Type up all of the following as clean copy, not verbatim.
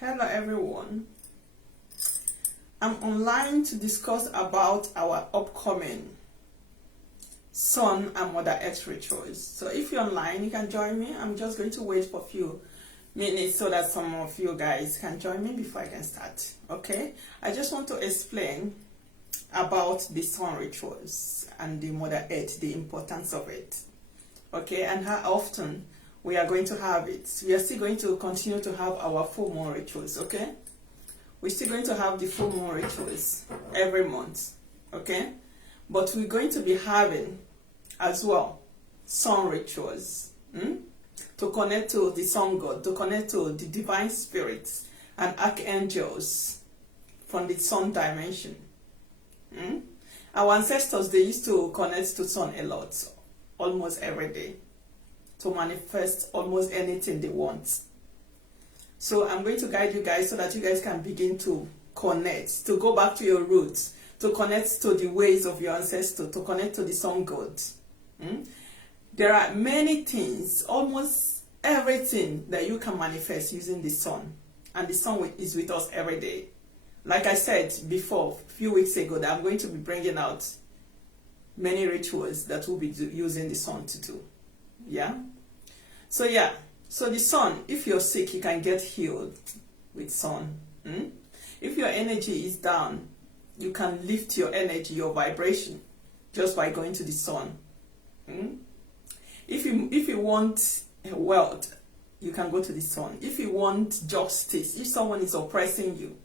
Hello everyone. I'm online to discuss about our upcoming Sun and Mother Earth rituals. So if you're online, you can join me. I'm just going to wait for a few minutes so that some of you guys can join me before I can start. Okay? I just want to explain about the Sun rituals and the Mother Earth, the importance of it. Okay? And how often we are going to have it. We are still going to continue to have our full moon rituals, okay? We're still going to have the full moon rituals every month, okay? But we're going to be having as well sun rituals to connect to the sun god, to connect to the divine spirits and archangels from the sun dimension. Our ancestors, they used to connect to sun a lot, almost every day, to manifest almost anything they want. So I'm going to guide you guys so that you guys can begin to connect, to go back to your roots, to connect to the ways of your ancestors, to connect to the sun god. There are many things, almost everything that you can manifest using the sun. And the sun is with us every day. Like I said before, a few weeks ago, that I'm going to be bringing out many rituals that we'll be using the sun to do. Yeah? So the sun, if you're sick, you can get healed with sun. If your energy is down, you can lift your energy, your vibration, just by going to the sun. If you want wealth, you can go to the sun. If you want justice, if someone is oppressing you,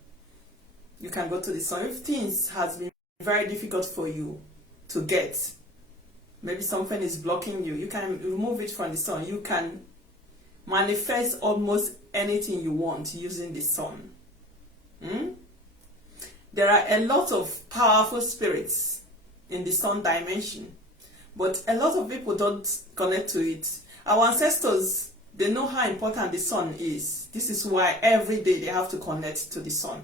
you can go to the sun. If things has been very difficult for you to get, maybe something is blocking you, you can remove it from the sun. You can manifest almost anything you want using the sun. There are a lot of powerful spirits in the sun dimension, but a lot of people don't connect to it. Our ancestors, they know how important the sun is. This is why every day they have to connect to the sun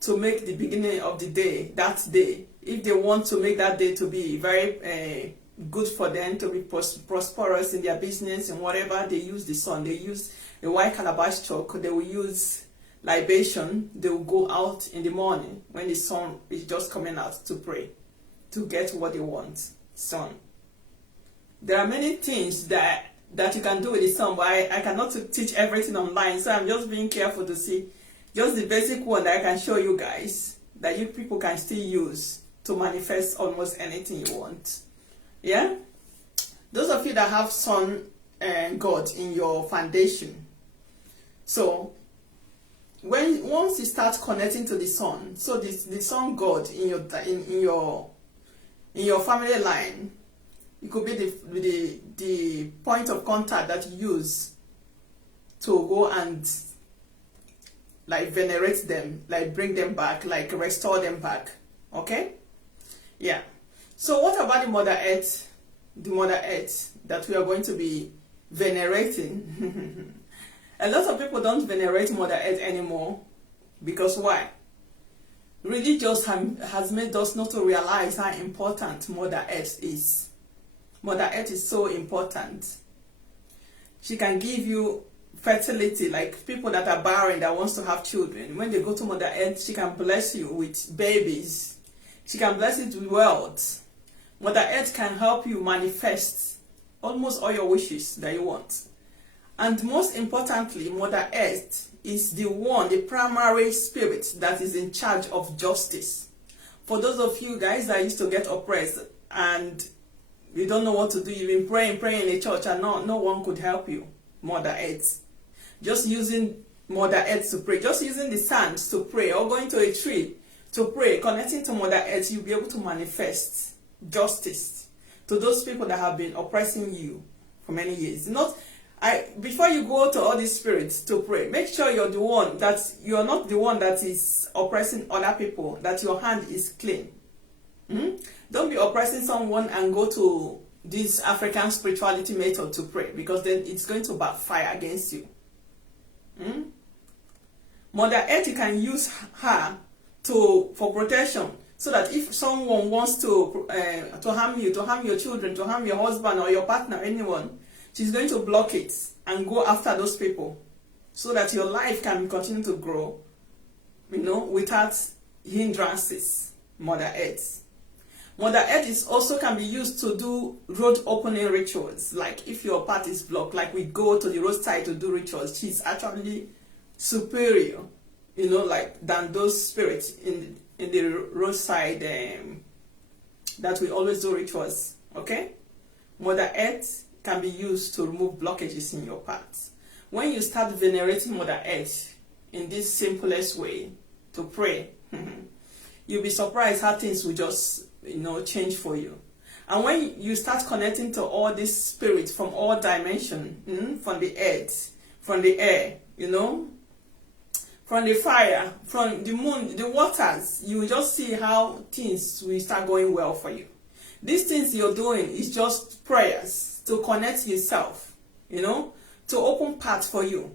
to make the beginning of the day, that day, if they want to make that day to be very good for them, to be prosperous in their business and whatever, they use the sun. They use a white calabash chalk. They will use libation. They will go out in the morning when the sun is just coming out to pray, to get what they want. Sun. There are many things that you can do with the sun, but I cannot teach everything online, so I'm just being careful to see just the basic one that I can show you guys that you people can still use to manifest almost anything you want. Yeah? Those of you that have sun and God in your foundation. So once you start connecting to the sun, so the sun God in your family line, it could be the point of contact that you use to go and like venerate them, like bring them back, like restore them back. Okay? Yeah. So what about the Mother Earth? The Mother Earth that we are going to be venerating. A lot of people don't venerate Mother Earth anymore. Because why? Religion has made us not to realize how important Mother Earth is. Mother Earth is so important. She can give you fertility, like people that are barren that wants to have children. When they go to Mother Earth, she can bless you with babies. She can bless it with wealth. Mother Earth can help you manifest almost all your wishes that you want. And most importantly, Mother Earth is the primary spirit that is in charge of justice. For those of you guys that used to get oppressed and you don't know what to do, you've been praying in the church and no one could help you. Mother Earth. Just using Mother Earth to pray, just using the sand to pray, or going to a tree to pray, connecting to Mother Earth, you'll be able to manifest justice to those people that have been oppressing you for many years. Before you go to all these spirits to pray, make sure you're not the one that is oppressing other people, that your hand is clean. Don't be oppressing someone and go to this African spirituality method to pray, because then it's going to backfire against you. Mother Earth, you can use her for protection, so that if someone wants to harm you, to harm your children, to harm your husband or your partner, anyone, she's going to block it and go after those people. so that your life can continue to grow, without hindrances. Mother Earth. Mother Earth is also can be used to do road opening rituals. Like if your path is blocked, like we go to the roadside to do rituals, she's actually superior, like than those spirits in the roadside that we always do rituals. Okay? Mother Earth can be used to remove blockages in your path. When you start venerating Mother Earth in this simplest way to pray, you'll be surprised how things will just change for you. And when you start connecting to all these spirits from all dimensions, from the earth, from the air, from the fire, from the moon, the waters, you will just see how things will start going well for you. These things you're doing is just prayers to connect yourself, to open path for you.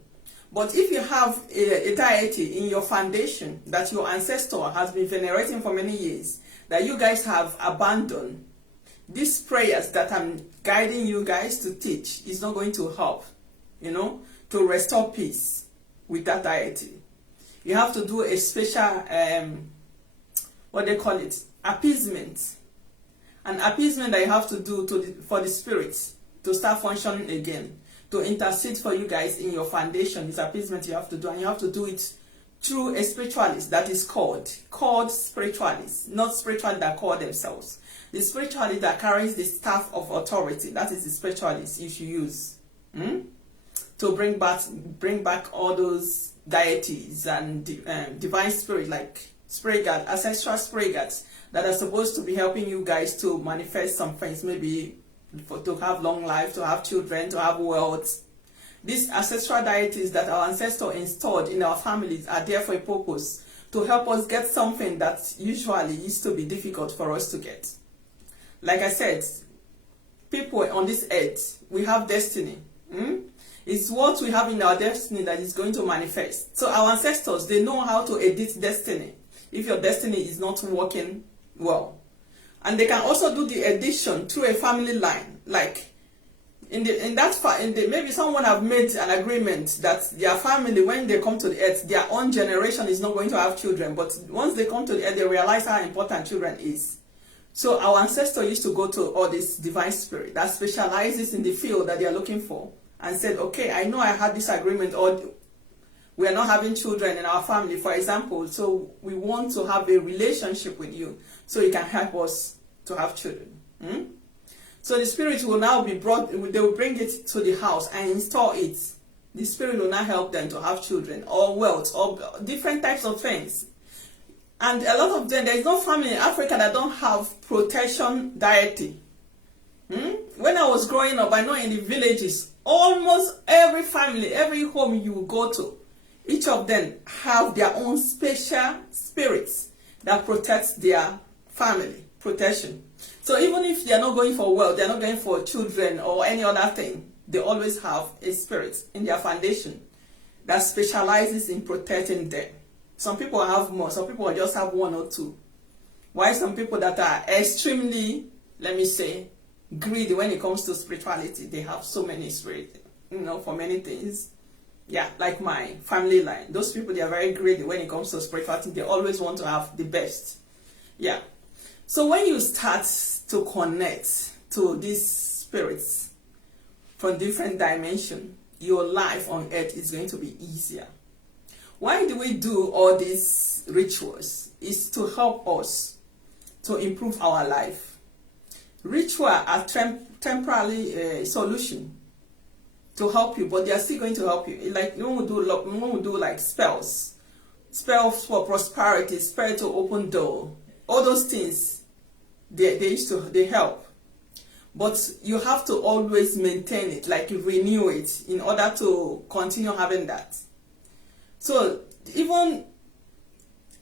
But if you have a deity in your foundation that your ancestor has been venerating for many years, that you guys have abandoned, these prayers that I'm guiding you guys to teach is not going to help, to restore peace with that deity. You have to do a special, what they call it, appeasement. An appeasement that you have to do for the spirits to start functioning again, to intercede for you guys in your foundation. This appeasement you have to do, and you have to do it through a spiritualist that is called spiritualist, not spiritualists that call themselves. The spiritualist that carries the staff of authority, that is the spiritualist you should use to bring back all those deities and divine spirit, like spirit guard, ancestral spirit guards that are supposed to be helping you guys to manifest some things, maybe to have long life, to have children, to have wealth. These ancestral deities that our ancestors installed in our families are there for a purpose, to help us get something that usually used to be difficult for us to get. Like I said, people on this earth, we have destiny. It's what we have in our destiny that is going to manifest. So our ancestors, they know how to edit destiny if your destiny is not working well. And they can also do the addition through a family line. Like maybe someone have made an agreement that their family, when they come to the earth, their own generation is not going to have children. But once they come to the earth, they realize how important children is. So our ancestors used to go to all this divine spirit that specializes in the field that they are looking for, and said, okay, I know I had this agreement, or we are not having children in our family, for example, so we want to have a relationship with you so you can help us to have children. So the spirit will now be brought, they will bring it to the house and install it. The spirit will now help them to have children, or wealth, or different types of things. And a lot of them, there is no family in Africa that don't have protection deity. When I was growing up, I know in the villages, almost every family, every home you go to, each of them have their own special spirits that protect their family, protection. So even if they are not going for wealth, they are not going for children or any other thing, they always have a spirit in their foundation that specializes in protecting them. Some people have more, some people just have one or two. While some people that are extremely, let me say, greedy when it comes to spirituality, they have so many spirits, for many things. Yeah, like my family line. Those people, they are very greedy when it comes to spirituality. They always want to have the best. Yeah. So when you start to connect to these spirits from different dimensions, your life on earth is going to be easier. Why do we do all these rituals? Is to help us to improve our life. Ritual are temporarily solution to help you, but they are still going to help you. Like when we do like spells for prosperity, spell to open door, all those things, they help. But you have to always maintain it, like you renew it in order to continue having that. So even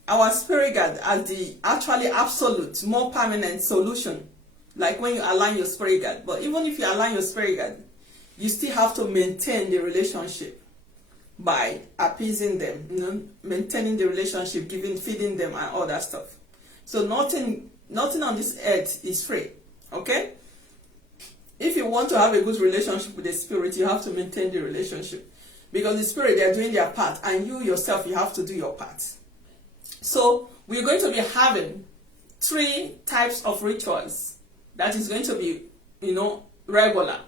our spirit guide as the actually absolute, more permanent solution, like when you align your spirit guide. But even if you align your spirit guide, you still have to maintain the relationship by appeasing them, maintaining the relationship, feeding them and all that stuff. So nothing on this earth is free, okay? If you want to have a good relationship with the spirit, you have to maintain the relationship. because the spirit, they are doing their part, and you yourself, you have to do your part. So we're going to be having 3 types of rituals that is going to be, regular.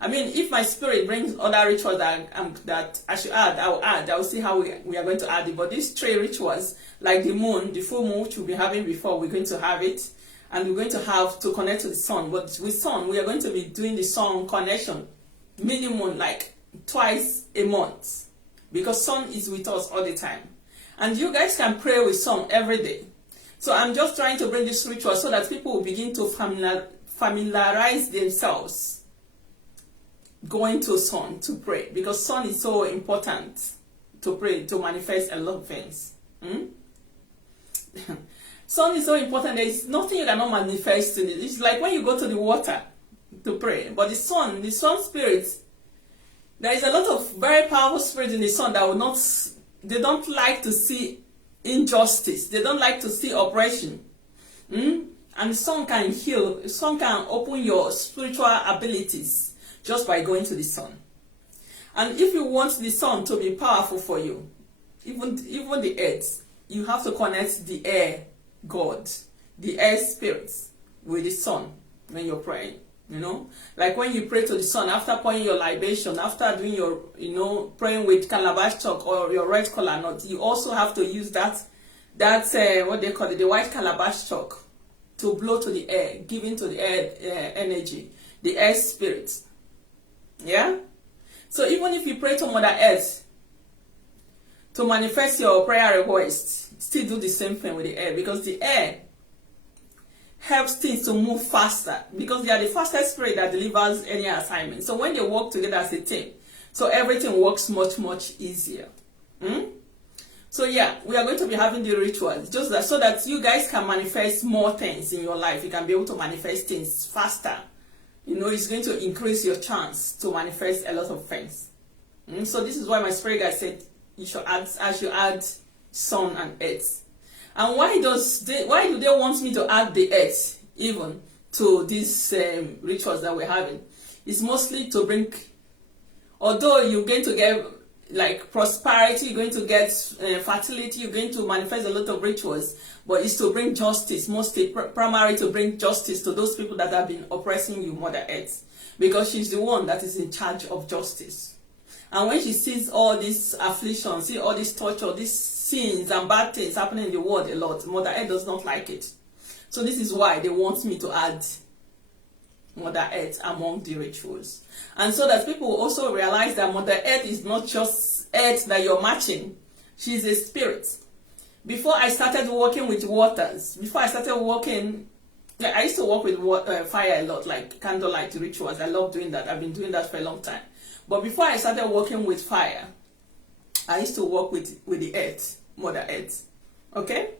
I mean, if my spirit brings other rituals that I should add, I will see how we are going to add it. But these 3 rituals, like the moon, the full moon, which we'll be having before, we're going to have it. And we're going to have to connect to the sun. But with sun, we are going to be doing the sun connection minimum like twice a month, because sun is with us all the time. And you guys can pray with sun every day. So I'm just trying to bring this ritual so that people will begin to familiarize themselves going to sun to pray, because sun is so important to pray, to manifest a lot of things. Sun is so important. There is nothing you cannot manifest in it. It's like when you go to the water to pray. But the sun spirit, there is a lot of very powerful spirits in the sun that will not, they don't like to see injustice. They don't like to see oppression. And the sun can heal. The sun can open your spiritual abilities just by going to the sun. And if you want the sun to be powerful for you, even the earth, you have to connect the air God, the air spirits, with the sun when you're praying. Like when you pray to the sun after pouring your libation, after doing your praying with calabash chalk or your red kola nut, you also have to use that what they call it, the white calabash chalk, to blow to the air, giving to the air energy, the air spirit. Yeah. So even if you pray to Mother Earth to manifest your prayer request, still do the same thing with the air, because the air helps things to move faster, because they are the fastest spirit that delivers any assignment. So when they work together as a team, so everything works much, much easier. So yeah, we are going to be having the rituals just that, so that you guys can manifest more things in your life. You can be able to manifest things faster. It's going to increase your chance to manifest a lot of things. So this is why my spirit guide said you should add sun and earth. And why do they want me to add the earth even to these rituals that we're having? It's mostly to bring, although you're going to get like prosperity, you're going to get fertility, you're going to manifest a lot of rituals, but it's to bring justice, mostly primarily to bring justice to those people that have been oppressing you, Mother Earth, because she's the one that is in charge of justice. And when she sees all this affliction, see all this torture, these sins and bad things happening in the world a lot, Mother Earth does not like it. So this is why they want me to add Mother Earth among the rituals. And so that people will also realize that Mother Earth is not just earth that you're matching. She's a spirit. Before I started working with waters, I used to work with fire a lot, like candlelight rituals. I love doing that. I've been doing that for a long time. But before I started working with fire, I used to work with the earth, Mother Earth. Okay?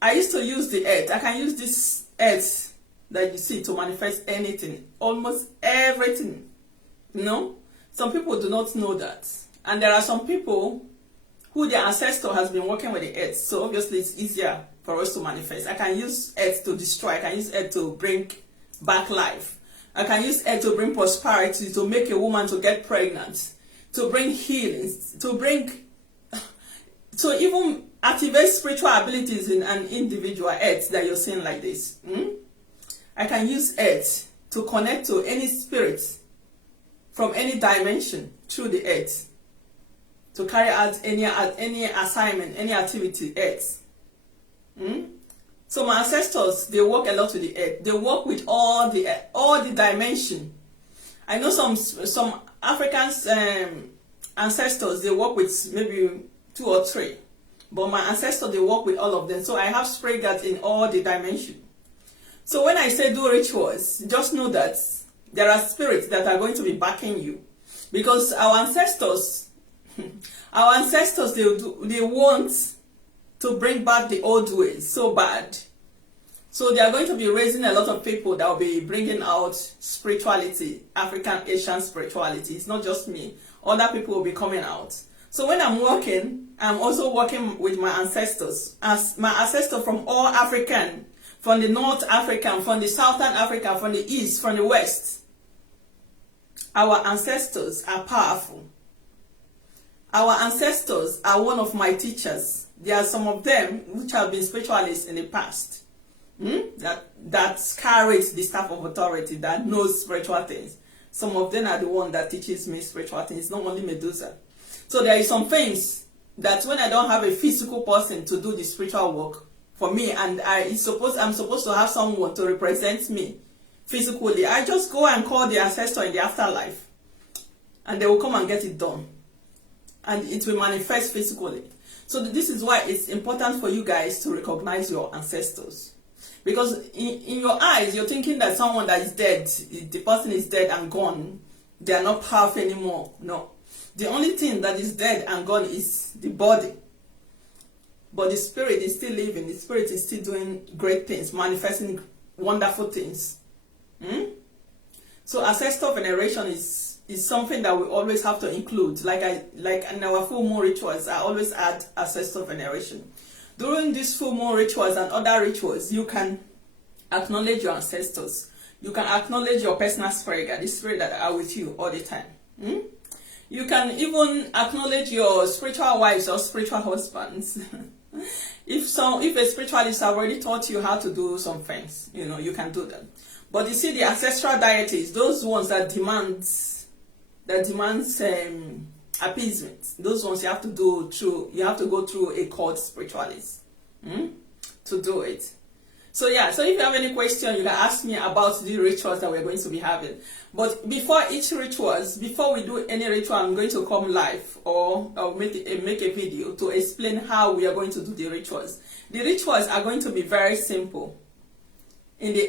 I used to use the earth. I can use this earth that you see to manifest anything, almost everything. Some people do not know that. And there are some people who their ancestor has been working with the earth. So obviously it's easier for us to manifest. I can use earth to destroy. I can use earth to bring back life. I can use earth to bring prosperity, to make a woman to get pregnant, to bring healing, to even activate spiritual abilities in an individual earth that you're seeing like this. I can use earth to connect to any spirit from any dimension through the earth, to carry out any assignment, any activity, earth. So my ancestors, they work a lot with the earth. They work with all the dimension. I know some African ancestors, they work with maybe 2 or 3. But my ancestors, they work with all of them. So I have spirit guides in all the dimension. So when I say do rituals, just know that there are spirits that are going to be backing you. Because our ancestors, they want to bring back the old ways so bad. So they are going to be raising a lot of people that will be bringing out spirituality, African, Asian spirituality. It's not just me. Other people will be coming out. So when I'm working, I'm also working with my ancestors. As my ancestors from all African, from the North African, from the Southern Africa, from the East, from the West. Our ancestors are powerful. our ancestors are one of my teachers. There are some of them which have been spiritualists in the past, that carries the staff of authority, that knows spiritual things. Some of them are the one that teaches me spiritual things, not only Medusa. So there is some things that when I don't have a physical person to do the spiritual work for me, and I'm supposed to have someone to represent me physically, I just go and call the ancestor in the afterlife, and they will come and get it done, and it will manifest physically. So this is why it's important for you guys to recognize your ancestors, because in your eyes you're thinking that someone that is dead, the person is dead and gone, they are not powerful anymore. No, the only thing that is dead and gone is the body, but the spirit is still living. The spirit is still doing great things, manifesting wonderful things. So ancestor veneration is something that we always have to include. Like in our full moon rituals, I always add ancestor veneration. During these full moon rituals and other rituals, you can acknowledge your ancestors. You can acknowledge your personal spirit guide, the spirit that are with you all the time. You can even acknowledge your spiritual wives or spiritual husbands. If a spiritualist have already taught you how to do some things, you can do them. But you see, the ancestral deities, those ones that demands appeasement, those ones you have to go through a cult spiritualist to do it. So yeah, so if you have any question, you can ask me about the rituals that we're going to be having. But before we do any ritual, I'm going to come live or make a video to explain how we are going to do the rituals. The rituals are going to be very simple. In the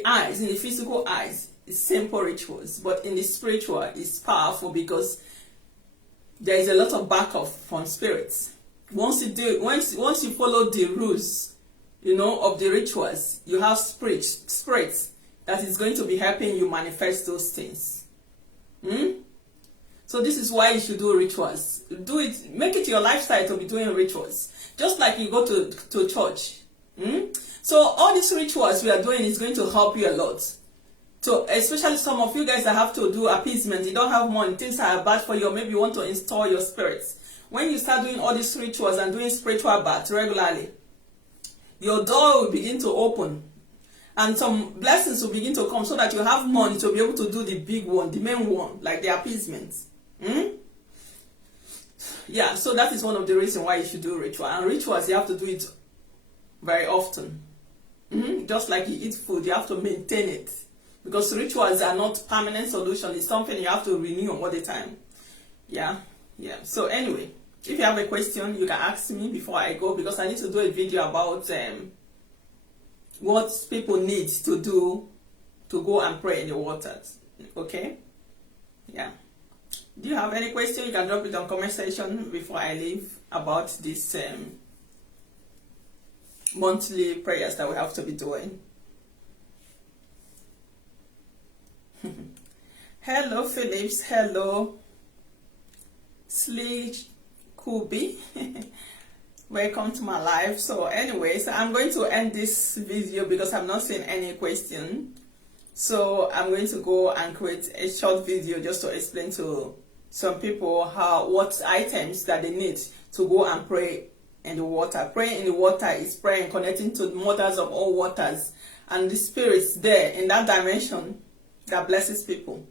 physical eyes, it's simple rituals, but in the spiritual, it's powerful because there is a lot of backup from spirits. Once you follow the rules, of the rituals, you have spirits that is going to be helping you manifest those things. So this is why you should do rituals. Do it, make it your lifestyle to be doing rituals, just like you go to church. So all these rituals we are doing is going to help you a lot. So especially some of you guys that have to do appeasement, you don't have money, things are bad for you, or maybe you want to install your spirits. When you start doing all these rituals and doing spiritual baths regularly, your door will begin to open and some blessings will begin to come, so that you have money to be able to do the big one, the main one, like the appeasement. Yeah, so that is one of the reasons why you should do ritual. And rituals, you have to do it very often. Just like you eat food, you have to maintain it, because rituals are not permanent solution. It's something you have to renew all the time. Yeah. So anyway, if you have a question, you can ask me before I go, because I need to do a video about what people need to do to go and pray in the waters. Okay? Yeah. Do you have any question? You can drop it on comment section before I leave about this monthly prayers that we have to be doing. Hello Phillips, hello Slee Kubi. Welcome to my live. So anyways, I'm going to end this video because I'm not seeing any question. So I'm going to go and create a short video just to explain to some people what items that they need to go and pray in the water. Praying in the water is praying, connecting to the mothers of all waters and the spirits there in that dimension that blesses people.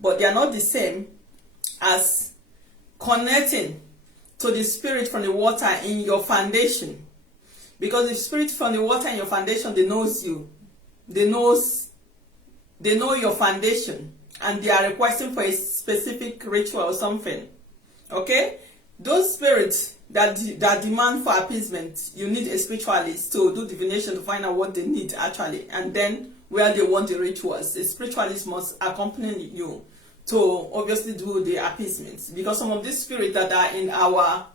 But they are not the same as connecting to the spirit from the water in your foundation. Because the spirit from the water in your foundation, they knows you. They know your foundation, and they are requesting for a specific ritual or something. Okay? Those spirits that demand for appeasement, you need a spiritualist to do divination to find out what they need actually, and then where they want the rituals. A spiritualist must accompany you to obviously do the appeasements, because some of these spirits that are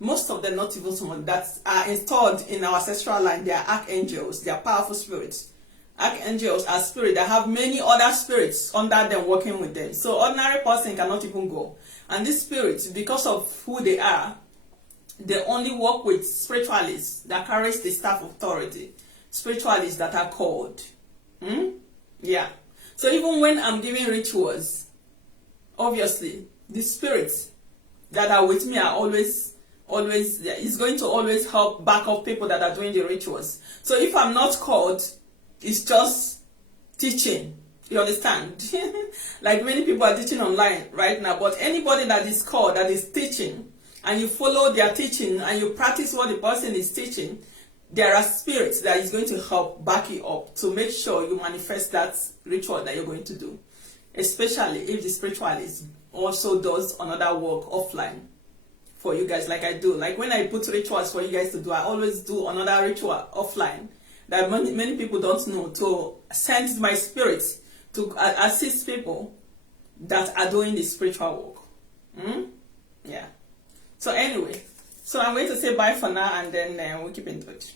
most of them, not even some that are installed in our ancestral line, they are archangels. They are powerful spirits. Archangels are spirits that have many other spirits under them working with them. So ordinary person cannot even go. And these spirits, because of who they are, they only work with spiritualists that carries the staff of authority. Spiritualists that are called. Yeah. So even when I'm giving rituals, obviously the spirits that are with me are always, it's going to always help back up people that are doing the rituals. So if I'm not called, it's just teaching. You understand? Like many people are teaching online right now, but anybody that is called, that is teaching, and you follow their teaching and you practice what the person is teaching, there are spirits that is going to help back you up to make sure you manifest that ritual that you're going to do. Especially if the spiritualist also does another work offline for you guys, like I do. Like when I put rituals for you guys to do, I always do another ritual offline that many people don't know, to send my spirit to assist people that are doing the spiritual work. Yeah. So anyway, so I'm going to say bye for now, and then we'll keep in touch.